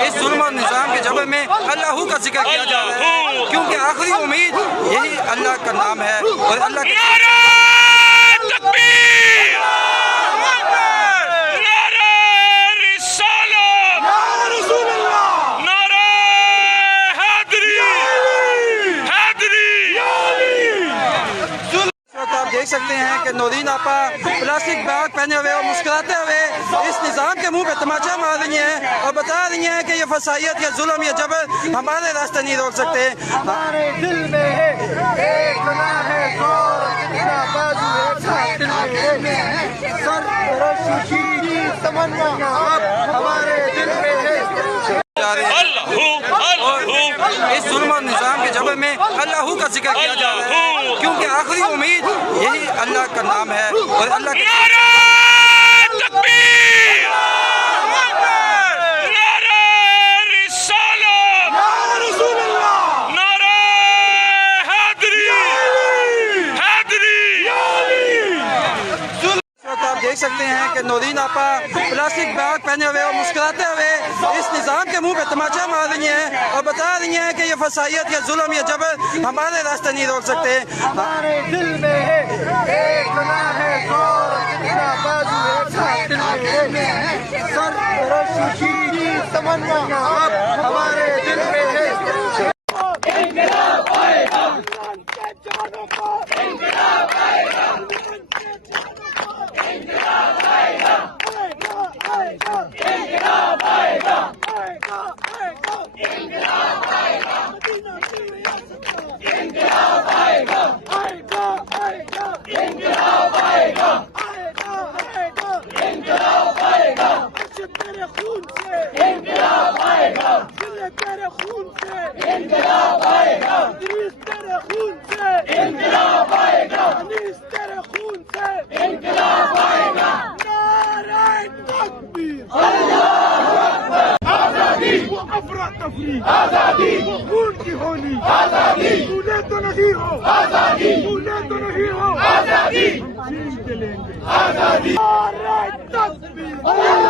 اس ظلم اور نظام کے جبر میں اللہ کا ذکر کیا جا رہا ہے، کیونکہ آخری امید یہی اللہ کا نام ہے اور اللہ کے دیکھ سکتے ہیں کہ نورین آپا پلاسٹک بیگ پہنے ہوئے اور مسکراتے ہوئے اس نظام کے منہ پہ تماچا مار رہی ہیں اور بتا رہی ہیں کہ یہ فسائیت یا ظلم یا جبر ہمارے راستے نہیں روک سکتے۔ ہمارے دل میں ہے ایک گناہ ہے زور کتنا بازو ہے سرفرشی کی تمنا اب ہمارے دل میں ہے۔ اس ظلم اور نظام کے جبر میں اللہ کا ذکر کیا جا رہا ہے، کیونکہ آخری امید یہی اللہ کا نام ہے اور اللہ کے دیکھ سکتے ہیں کہ نورین آپا پلاسٹک بیگ پہنے ہوئے اور مسکراتے ہوئے اس نظام کے منہ پہ تماچا مار رہی ہیں اور بتا رہی ہیں کہ یہ فسائیت یا ظلم یا جبر ہمارے راستے نہیں روک سکتے۔ ہمارے دل میں ہے ایک گناہ ہے زور کتنا بازو ہے سرفرشی کی تمنا اب ہمارے دل میں ہے۔ انقلاب آئے گا، انقلاب آئے گا، انقلاب آئے گا، انقلاب آئے گا، انقلاب آئے گا، انقلاب آئے گا، انقلاب آئے گا، انقلاب آئے گا، تیرے خون سے انقلاب آئے گا، تیرے خون سے انقلاب آئے گا، تیرے خون سے انقلاب آئے گا، تیرے خون سے انقلاب آئے گا۔ نعرہ تکبیر، اللہ اکبر، آزادی وہ افراتفری، آزادی وہ خون کی ہولی، آزادی بھولے تو نہیں ہو، آزادی بھولے تو نہیں ہو، آزادی جیت لیں گے، آزادی۔ نعرہ تکبیر، اللہ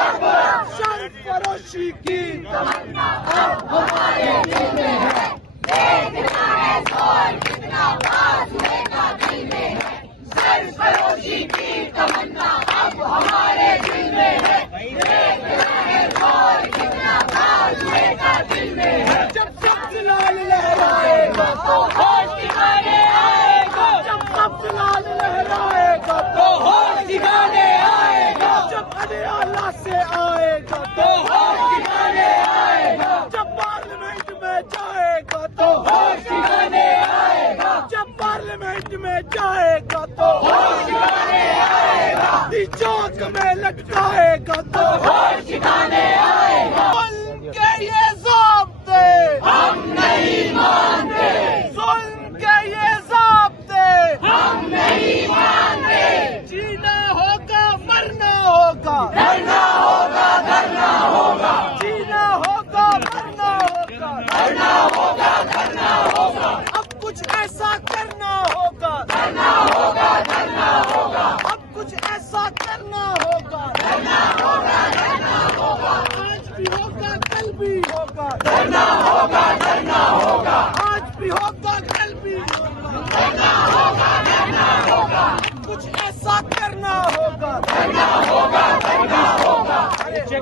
اکبر، سرفرشی کی تمنا اب ہمارے دل میں ہے، دیکھنا ہے زور کتنا بازوئے کا دل میں ہے، سرفرشی کی تمنا اب ہمارے دل میں ہے، دیکھنا ہے زور کتنا بازوئے کا دل میں ہے۔ جب سب لال لہرائے گا تو ہوش ٹھکانے آئے گا، جب سب لال لہرائے گا تو ہوش ٹھکانے آئے گا، جب اڈیالہ سے آئے گا تو ہوش ٹھکانے آئے گا، جب پارلیمنٹ میں جائے گا تو ہوش ٹھکانے آئے گا، جب پارلیمنٹ میں جائے گا تو ہوش ٹھکانے آئے گا، چوک میں لٹکائے گا تو ہوش ٹھکانے آئے گا۔ ظلم کے یہ ضابطے ہم نہیں مانتے، ظلم کے یہ ضابطے ہم نہیں مانتے، جینا ہوگا مرنا ہوگا، ڈرنا ہوگا دھرنا ہوگا، جینا ہوگا مرنا ہوگا، ڈرنا ہوگا دھرنا ہوگا، اب کچھ ایسا کرنا ہوگا، دھرنا ہوگا دھرنا ہوگا، اب کچھ ایسا کرنا ہوگا، دھرنا ہوگا دھرنا ہوگا، آج بھی ہوگا کل بھی ہوگا، دھرنا ہوگا دھرنا ہوگا، آج بھی ہوگا کل بھی ہوگا، دھرنا ہوگا دھرنا ہوگا، کچھ ایسا کرنا ہوگا، دھرنا ہوگا دھرنا ہوگا۔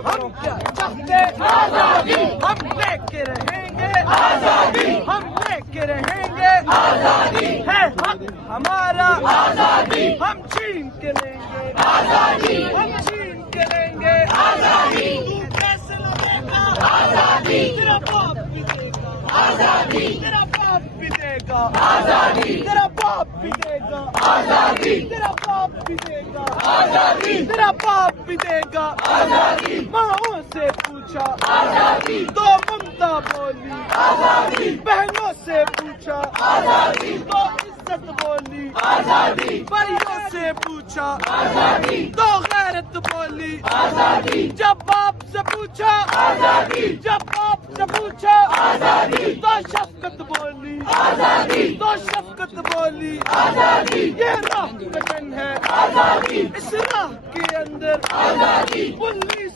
ہم کیا چاہتے؟ آزادی، ہم لے کے رہیں گے آزادی، ہم لے کے رہیں گے آزادی، ہے حق ہمارا آزادی، ہم چھین کے لیں گے آزادی، ہم چھین کے لیں گے آزادی، تو کیسے لگے گا آزادی، تیرا باپ بھی دے گا آزادی، تیرا باپ بھی دے گا آزادی، تیرا باپ بھی دے گا آزادی، تیرا باپ بھی دے گا آزادی، تیرا باپ بھی دے گا آزادی۔ ماؤں سے پوچھا آزادی تو ممتا بولی آزادی، بہنوں سے پوچھا آزادی تو عزت بولی آزادی، بھائیوں سے پوچھا آزادی تو غیرت بولی آزادی، جب باپ سے پوچھا آزادی، جب باپ سے پوچھا آزادی تو شفقت بولی آزادی، تو شفقت بولی آزادی۔ یہ راہ کٹن ہے آزادی، اس راہ کے اندر آزادی، 19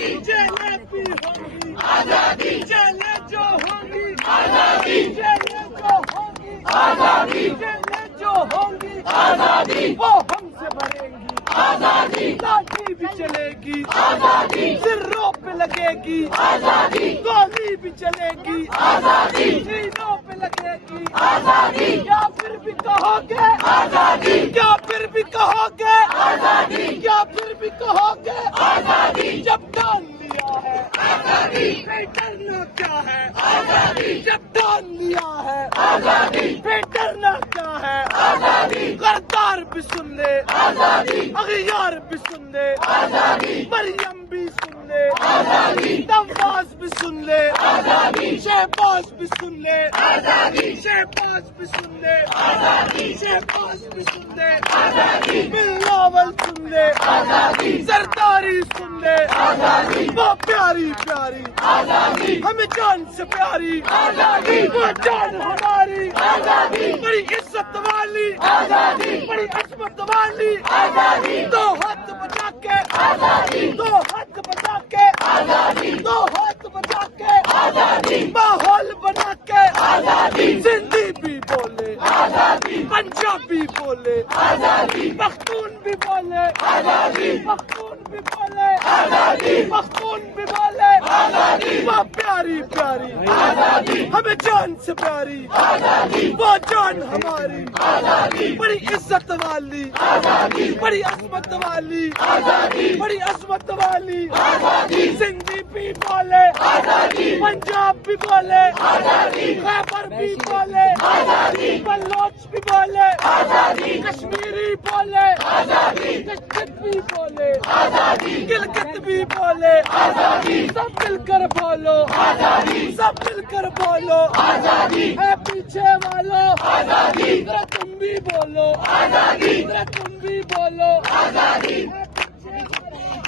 जेलें भी होंगी आजादी, जेलें जो होंगी आजादी, जेलें जो होंगी आजादी, जेलें जो होंगी आजादी, वो हमसे भरेंगी आजादी, लाठी भी चलेगी आजादी, सिरों पे लगेगी आजादी, गोली भी चलेगी आजादी, सीनों पे लगेगी आजादी, क्या फिर भी कहोगे आजादी, क्या फिर भी कहोगे आजादी, क्या फिर भी कहोगे आजादी, जब ठान लिया है आजादी, फिर डरना क्या है आजादी, जब ठान लिया है आजादी, फिर डरना क्या है आजादी, गद्दार भी सुन ले आजादी, अगयार भी सुन ले आजादी, मरियम भी सुन ले आजादी, नवाज भी सुन ले आजादी, शहबाज भी सुन ले आजादी, शहबाज भी सुन ले आजादी, शहबाज भी सुन ले आजादी, बिलावल सुन ले आजादी, सरदारी सुन ले आजादी, वो प्यारी प्यारी आजादी, हमें जान से प्यारी आजादी, वो जान हमारी आजादी, बड़ी इज्जत वाली आजादी, बड़ी अजमत वाली आजादी, दो हाथ बचा के आजादी, दो हाथ बचा के आजादी, दो हाथ बचा के आजादी, माहौल बना के आजादी, सिंधी भी बोले आजादी, पंजाबी बोले आजादी, पख्तून भी बोले आजादी, पख्तून भी बोले आजादी, पख्तून भी बोले आजादी, वो प्यारी प्यारी आजादी, हमें जान से प्यारी आजादी, वो जान हमारी आजादी, बड़ी इज्जत वाली आजादी, बड़ी अजमत वाली आजादी, बड़ी अजमत वाली आजादी, सिंधी भी बोले आजादी, पंजाब भी बोले आजादी, खैबर भी बोले आजादी, बलोच भी बोले आजादी, कश्मीरी बोले आजादी, कश्मीर भी बोले आजादी, गिलगित भी बोले आजादी, सब मिलकर बोलो आजादी, सब मिलकर बोलो आजादी, है पीछे वालों आजादी, जरा तुम भी बोलो आजादी, जरा तुम भी बोलो आजादी,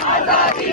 आजादी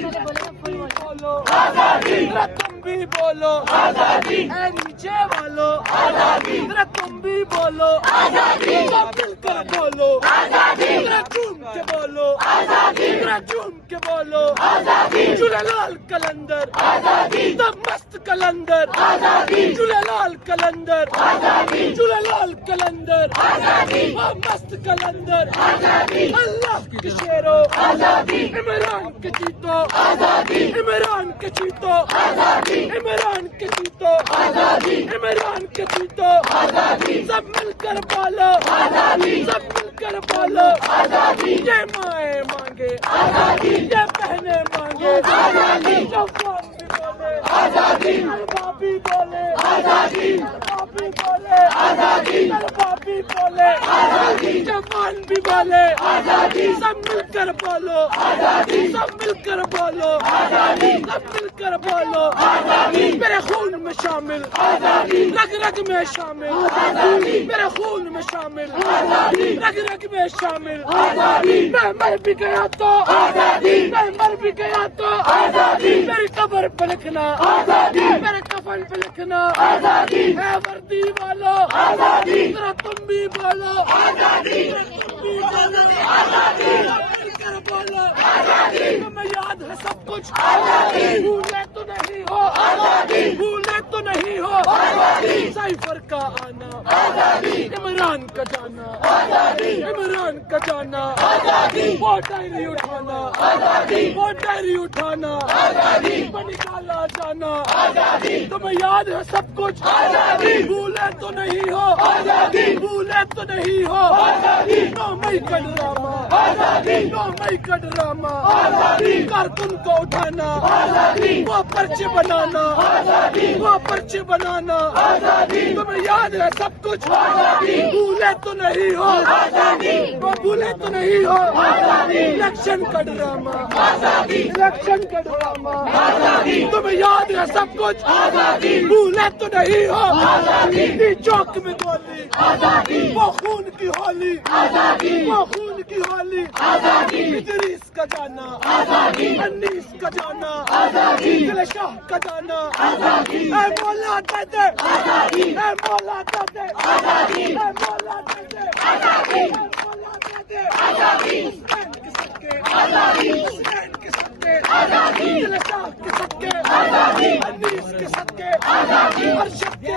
बोलो आजादी, जरा तुम भी बोलो आजादी, है नीचे वालों आजादी, जरा तुम भी बोलो आजादी, सब मिलकर बोलो आजादी, जरा झूम के बोलो आजादी, जरा झूम के बोलो आजादी, झूलेलाल कलंदर आजादी, सब मस्त कलंदर आजादी, झूलेलाल कलंदर आजादी, झूलेलाल कलंदर आजादी, वो मस्त कलंदर आजादी, अल्लाह के शेरो आजादी, इमरान के चीतो आजादी, इमरान के चीतो आजादी, इमरान के चीतो आजादी, इमरान के चीतो आजादी, सब मिलकर बोलो आजादी, सब मिलकर बोलो आजादी, ये माए मांगे आजादी, ये बहने मांगे आजादी, जवान भी बोले आजादी, बाबी बोले आजादी, बाबी बोले आजादी, बाबी बोले आजादी, जवान भी बोले आजादी, सब मिलकर बोलो आजादी, सब मिलकर बोलो आजादी, सब मिलकर बोलो आजादी, मेरे खून में शामिल आजादी, रग रग में शामिल आजादी, मेरे खून में शामिल आजादी, रग रग में शामिल आजादी, मैं मर भी गया तो आजादी, मैं मर भी गया तो आजादी, मेरी कब्र पे लिखना आजादी, मेरे कफन पे लिखना आजादी, है वर्दी वालों आजादी, जरा तुम भी बोलो आजादी, तुम भी बोलो आजादी, मिलकर बोलो आजादी, तुम्हें याद है सब कुछ आजादी, भूले तो नहीं हो आजादी, भूले तो नहीं हो आजादी, साइफर का आना आजादी, इमरान का जाना आजादी, इमरान का जाना आजादी, वो डायरी उठाना आजादी, वो डायरी उठाना आजादी, निकाला जाना आजादी, तुम्हें याद है सब कुछ आजादी, भूले तो नहीं हो आजादी, भूले तो नहीं हो आजादी, 9 मई का ड्रामा आजादी, 9 मई का ड्रामा आजादी, कारकुन को उठाना आजादी, वो पर्चे बनाना आजादी, वो पर्चे बनाना आजादी, तुम्हें याद है सब कुछ आजादी, भूले तो नहीं हो आजादी, वो भूले तो नहीं हो आजादी, इलेक्शन का ड्रामा आजादी, इलेक्शन का ड्रामा आजादी, तुम्हें याद है सब कुछ आजादी, भूले तो नहीं हो आजादी, चौक में गोली आजादी, वो खून की होली आजादी, वो खून की होली आजादी, इदरीस का जाना आजादी, अनीस का जाना आजादी, दिलशाह का जाना आजादी, ऐ मौला दे दे आजादी, ऐ मौला दे दे आजादी, ऐ मौला दे दे आजादी, ऐ मौला दे दे आजादी, हुसैन के सदके आजादी, हुसैन के सदके आजादी, दिलशाह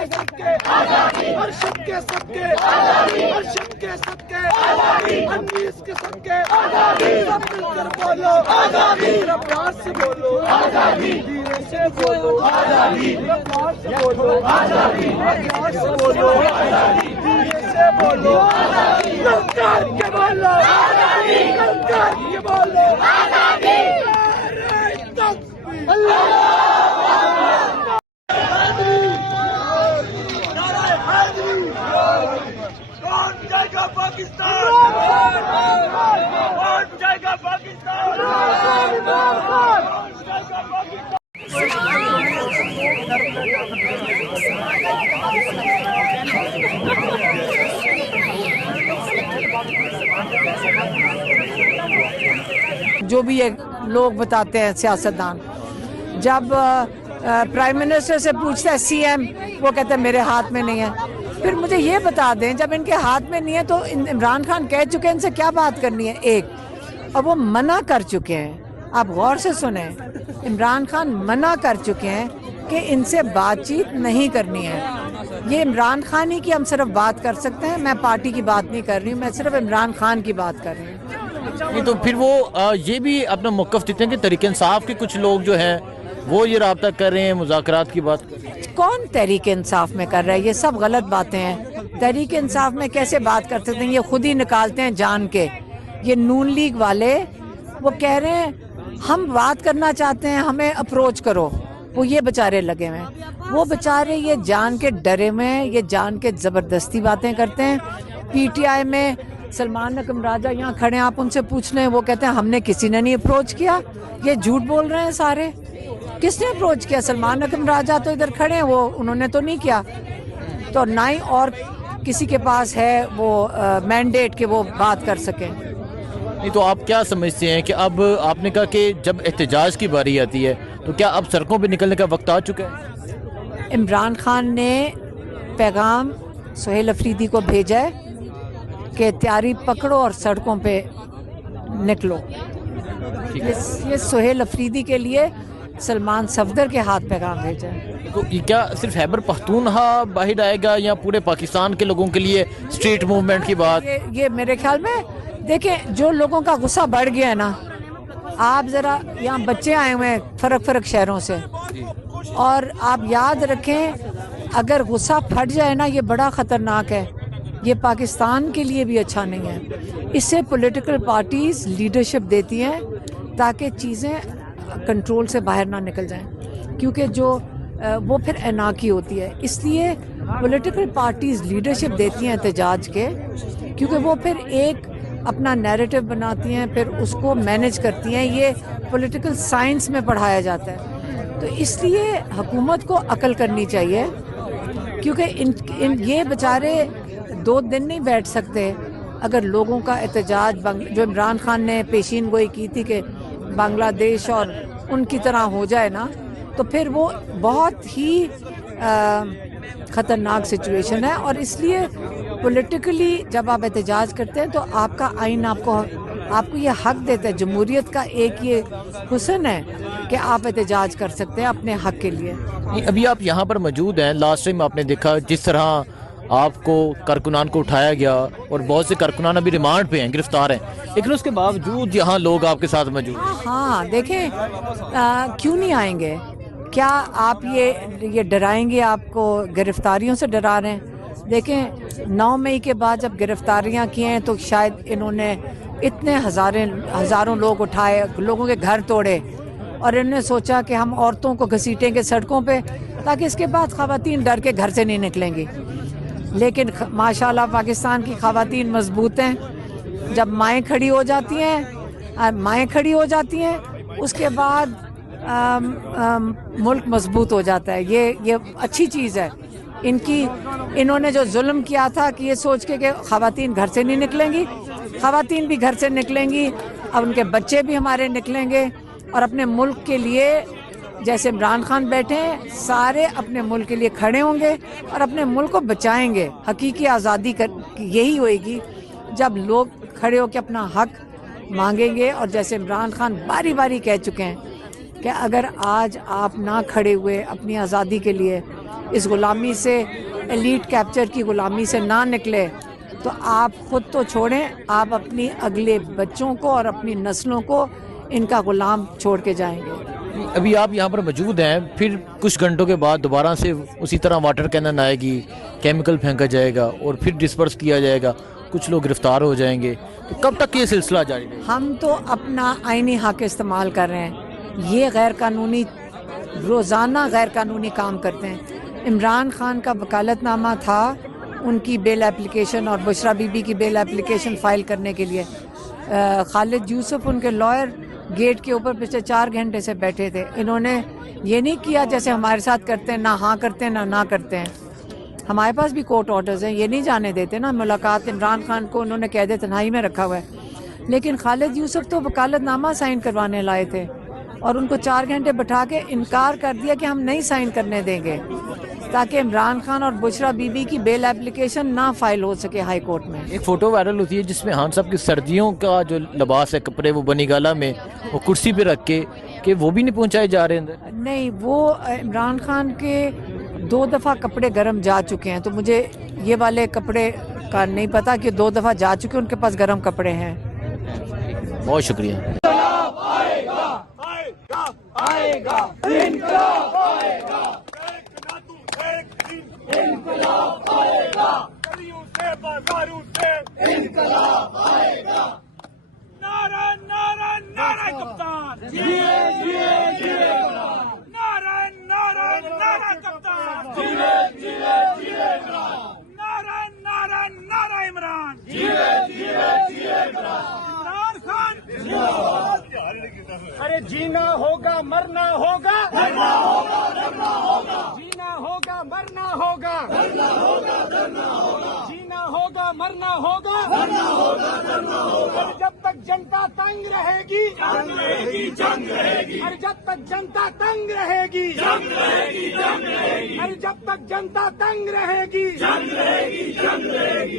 सबके हर शब के सबके हर शब के सबके अनीस के सबके सब मिलकर बोलो जरा प्यार से बोलो धीरे से बोलो जरा प्यार से बोलो प्यार से बोलो धीरे से बोलो ललकार के बोलो ललकार के बोलो कौन जाएगा पाकिस्तान कौन जाएगा पाकिस्तान कौन जाएगा पाकिस्तान जो भी ये लोग बताते हैं सियासतदान, जब प्राइम मिनिस्टर से पूछता है सीएम, वो कहते हैं मेरे हाथ में नहीं है। फिर मुझे ये बता दें, जब इनके हाथ में नहीं है तो इमरान खान कह चुके हैं इनसे क्या बात करनी है, एक, और वो मना कर चुके हैं। आप गौर से सुने, इमरान खान मना कर चुके हैं कि इनसे बातचीत नहीं करनी है। ये इमरान खान ही की हम सिर्फ बात कर सकते हैं, मैं पार्टी की बात नहीं कर रही हूँ, मैं सिर्फ इमरान खान की बात कर रही हूँ। नहीं तो फिर वो ये भी अपना मौक़िफ़ देते हैं कि तहरीक इंसाफ के कुछ लोग जो हैं वो ये राब्ता कर रहे हैं, मुज़ाकरात की बात कर रहे हैं। कौन तहरीक इंसाफ में कर रहा है? ये सब गलत बातें हैं। तहरीक इंसाफ में कैसे बात कर सकते हैं? ये खुद ही निकालते हैं जान के। ये नून लीग वाले वो कह रहे हैं हम बात करना चाहते हैं, हमें अप्रोच करो। वो ये बेचारे लगे हुए हैं, वो बेचारे ये जान के डरे हुए हैं, ये जान के ज़बरदस्ती बातें करते हैं। पीटीआई में सलमान नकम राजा यहाँ खड़े हैं, आप उनसे पूछ लें, वो कहते हैं हमने किसी ने नहीं अप्रोच किया। ये झूठ बोल रहे हैं सारे। किसने अप्रोच किया? सलमान नकम राजा तो इधर खड़े हैं, वो उन्होंने तो नहीं किया। तो ना ही और किसी के पास है वो मैंडेट कि वो बात कर सकें। नहीं तो आप क्या समझते हैं कि अब आपने कहा कि जब एहतजाज की बारी आती है तो क्या अब सड़कों पे निकलने का वक्त आ चुका है? इमरान खान ने पैगाम सुहेल अफरीदी को भेजा है कि तैयारी पकड़ो और सड़कों पे निकलो। ये सुहेल अफरीदी के लिए सलमान सफदर के हाथ पैगाम भेजा है। तो ये क्या सिर्फ खैबर पख्तूनख्वा बाहर आएगा या पूरे पाकिस्तान के लोगों के लिए स्ट्रीट मूवमेंट की बात? ये मेरे ख्याल में देखें, जो लोगों का गुस्सा बढ़ गया है ना, आप ज़रा यहाँ बच्चे आए हुए हैं फ़र्क शहरों से, और आप याद रखें अगर गुस्सा फट जाए ना, ये बड़ा ख़तरनाक है। ये पाकिस्तान के लिए भी अच्छा नहीं है। इससे पॉलिटिकल पार्टीज़ लीडरशिप देती हैं ताकि चीज़ें कंट्रोल से बाहर ना निकल जाएं, क्योंकि जो वो फिर अनाकी होती है। इसलिए पॉलिटिकल पार्टीज़ लीडरशिप देती हैं एहतजाज के, क्योंकि वो फिर एक अपना नैरेटिव बनाती हैं, फिर उसको मैनेज करती हैं। ये पॉलिटिकल साइंस में पढ़ाया जाता है। तो इसलिए हुकूमत को अकल करनी चाहिए, क्योंकि ये बेचारे 2 दिन नहीं बैठ सकते। अगर लोगों का एहतजाज जो इमरान खान ने पेशीन गोई की थी कि बांग्लादेश और उनकी तरह हो जाए ना, तो फिर वो बहुत ही ख़तरनाक सिचुएशन है। और इसलिए पॉलिटिकली जब आप एहतजाज करते हैं तो आपका आइन आपको ये हक देता है। जमहूरियत का एक ये हुस्न है कि आप एहतजाज कर सकते हैं अपने हक के लिए। अभी आप यहाँ पर मौजूद हैं, लास्ट टाइम आपने देखा जिस तरह आपको कारकुनान को उठाया गया और बहुत से कारकुनान अभी रिमांड पे हैं, गिरफ्तार हैं, लेकिन उसके बावजूद यहाँ लोग आपके साथ मौजूद हैं। हाँ देखें, क्यों नहीं आएंगे? क्या आप ये डराएंगे? आपको गिरफ्तारियों से डरा रहे हैं? देखें 9 मई के बाद जब गिरफ्तारियाँ की हैं तो शायद इन्होंने इतने हज़ारों लोग उठाए, लोगों के घर तोड़े, और इन्होंने सोचा कि हम औरतों को घसीटेंगे सड़कों पे ताकि इसके बाद ख़वातीन डर के घर से नहीं निकलेंगी। लेकिन माशाल्लाह पाकिस्तान की ख़वातीन मजबूत हैं। जब माएँ खड़ी हो जाती हैं उसके बाद मुल्क मजबूत हो जाता है। ये अच्छी चीज़ है इन्होंने जो जुल्म किया था कि ये सोच के कि ख़वातीन घर से नहीं निकलेंगी, ख़वातीन भी घर से निकलेंगी, अब उनके बच्चे भी हमारे निकलेंगे और अपने मुल्क के लिए जैसे इमरान खान बैठे हैं सारे अपने मुल्क के लिए खड़े होंगे और अपने मुल्क को बचाएंगे। हकीकी आज़ादी यही होएगी जब लोग खड़े होकर अपना हक मांगेंगे। और जैसे इमरान खान बारी बारी कह चुके हैं कि अगर आज आप ना खड़े हुए अपनी आज़ादी के लिए اس غلامی سے، ایلیٹ کیپچر کی غلامی سے نہ نکلے تو آپ خود تو چھوڑیں، آپ اپنی اگلے بچوں کو اور اپنی نسلوں کو ان کا غلام چھوڑ کے جائیں گے۔ ابھی آپ یہاں پر موجود ہیں، پھر کچھ گھنٹوں کے بعد دوبارہ سے اسی طرح واٹر کینن آئے گی، کیمیکل پھینکا جائے گا اور پھر ڈسپرس کیا جائے گا، کچھ لوگ گرفتار ہو جائیں گے، تو کب تک یہ سلسلہ جاری رہے گا؟ ہم تو اپنا آئینی حق استعمال کر رہے ہیں، یہ غیر قانونی روزانہ غیر قانونی کام کرتے ہیں۔ عمران خان کا وکالت نامہ تھا ان کی بیل اپلیکیشن اور بشرا بی بی کی بیل اپلیکیشن فائل کرنے کے لیے، خالد یوسف ان کے لائر گیٹ کے اوپر پچھلے 4 گھنٹے سے بیٹھے تھے۔ انہوں نے یہ نہیں کیا جیسے ہمارے ساتھ کرتے ہیں، نہ ہاں کرتے ہیں نہ کرتے ہیں۔ ہمارے پاس بھی کورٹ آرڈرز ہیں، یہ نہیں جانے دیتے نا ملاقات۔ عمران خان کو انہوں نے قید تنہائی میں رکھا ہوا ہے، لیکن خالد یوسف تو وکالت نامہ سائن کروانے لائے تھے اور ان کو 4 گھنٹے بٹھا کے انکار کر دیا کہ ہم نہیں سائن کرنے دیں گے، تاکہ عمران خان اور بشرا بی بی کی بیل اپلیکیشن نہ فائل ہو سکے ہائی کورٹ میں۔ ایک فوٹو وائرل ہوتی ہے جس میں خان صاحب کی سردیوں کا جو لباس ہے، کپڑے، وہ بنی گالہ میں وہ کرسی پہ رکھ کے کہ وہ بھی نہیں پہنچائے جا رہے اندر۔ نہیں، وہ عمران خان کے 2 دفعہ کپڑے گرم جا چکے ہیں، تو مجھے یہ والے کپڑے کا نہیں پتا کہ 2 دفعہ جا چکے، ان کے پاس گرم کپڑے ہیں۔ بہت شکریہ۔ نعرہ نعرہ نعرہ کپتان، نعرہ نعرہ نعرہ کپتان، نعرہ نعرہ نعرہ عمران، عمران خان۔ ارے جینا ہوگا مرنا ہوگا، جینا ہوگا مرنا ہوگا، جینا ہوگا مرنا ہوگا، جب تک جنتا تنگ رہے گی، اور جب تک جنتا تنگ رہے گی، اور جب تک جنتا تنگ رہے گی،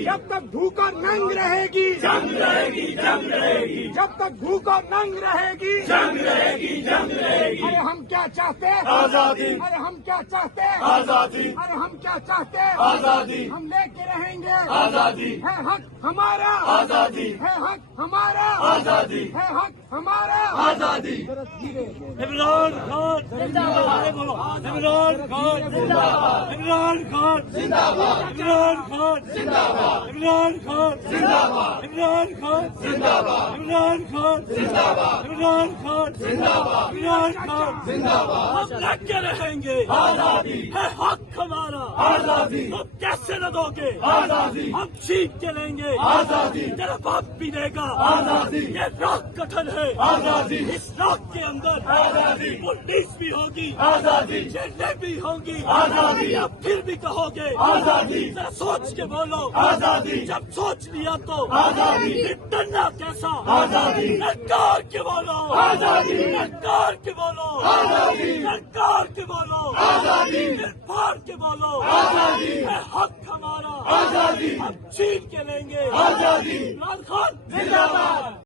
جب تک بھوک اور ننگ رہے گی، جب تک بھوک اور ننگ رہے گی، ارے ہم کیا چاہتے ہیں؟ آزادی۔ ارے ہم کیا چاہتے ہیں؟ آزادی۔ ارے ہم کیا چاہتے ہیں؟ آزادی۔ ہم لے کے رہیں گے آزادی، ہے حق ہمارا، آزادی ہے حق ہمارا، آزادی ہے حق ہمارا، آزادی۔ عمران خان زندہ باد، عمران خان زندہ باد، عمران خان زندہ باد، عمران خان زندہ باد، عمران خان زندہ باد، عمران خان زندہ باد، عمران خان زندہ باد، عمران خان زندہ باد، عمران خان زندہ باد۔ ہم لگ کے رہیں گے آزادی ہے حق ہمارا، آزادی ہم کیسے نہ دو گے، آزادی ہم چھین کے لیں گے، آزادی تیرا باپ بھی دے گا، آزادی یہ راک گٹھن ہے، آزادی اس راک کے اندر آزادی پولیس بھی ہوگی، آزادی جیلیں بھی ہوں گی، آزادی اب پھر بھی کہو گے آزادی، ذرا سوچ کے بولو آزادی، جب سوچ لیا تو آزادی، ڈرنا کیسا آزادی، نکار کے بولو آزادی، نکار کے بولو آزادی، نکار کے بولو آزادی، پھاڑ کے بولو آزادی ہے حق ہمارا، آزادی ہم چھین کے لیں گے، آزادی۔ عمران خان زندہ باد۔